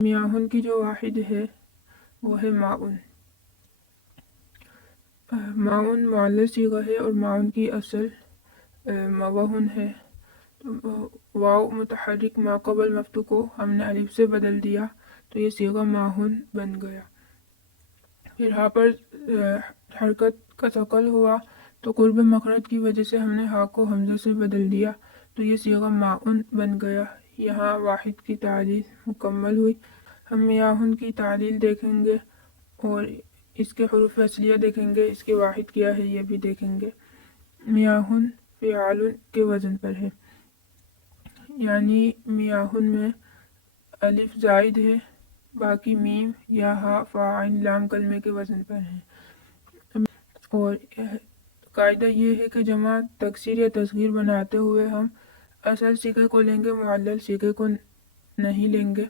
میاہن کی جو واحد ہے وہ ہے معاون۔ معاون مؤنث صیغہ ہے اور معاون کی اصل موہن ہے۔ تو واو متحرک ما قبل مفتوح کو ہم نے الف سے بدل دیا تو یہ صیغہ معاون بن گیا۔ پھر ہاں پر حرکت کا ثقل ہوا تو قرب مخرج کی وجہ سے ہم نے ہاں کو حمزہ سے بدل دیا تو یہ صیغہ معاون بن گیا۔ یہاں واحد کی تعلیل مکمل ہوئی۔ ہم میاہن کی تعلیل دیکھیں گے اور اس کے حروف اصلیہ دیکھیں گے، اس کے واحد کیا ہے یہ بھی دیکھیں گے۔ میاہن فعال کے وزن پر ہے، یعنی میاہن میں الف زائد ہے، باقی میم یا ہا فاعل لام کلمے کے وزن پر ہیں۔ اور قاعدہ یہ ہے کہ جمع تکسیر یا تصغیر بناتے ہوئے ہم اصل صیغے کو لیں گے، معلل صیغے کو نہیں لیں گے۔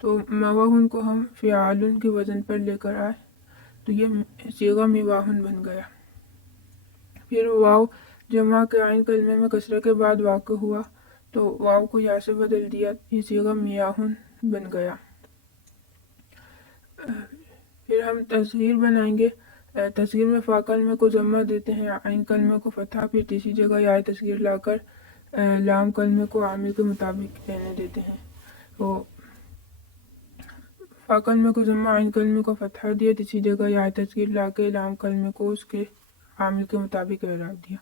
تو مواہن کو ہم فعال کے وزن پر لے کر آئے تو یہ صیغہ میواہن بن گیا۔ پھر واو جمع کے عین کلمے میں کسرہ کے بعد واقع ہوا تو واو کو یا سے بدل دیا، یہ صیغہ میاہن بن گیا۔ پھر ہم تصغیر بنائیں گے۔ تصغیر میں فا کلمے کو ضمہ دیتے ہیں، عین کلمے کو فتحہ، پھر تیسری جگہ یا تصغیر لا کر لام کلمے کو عامل کے مطابق رہنے دیتے ہیں۔ تو فا کلمے کو ضمہ، عین کلمے کو فتحہ دیا، تیسری جگہ یا تصغیر لا کے لام کلمے کو اس کے عامل کے مطابق اعراب دیا۔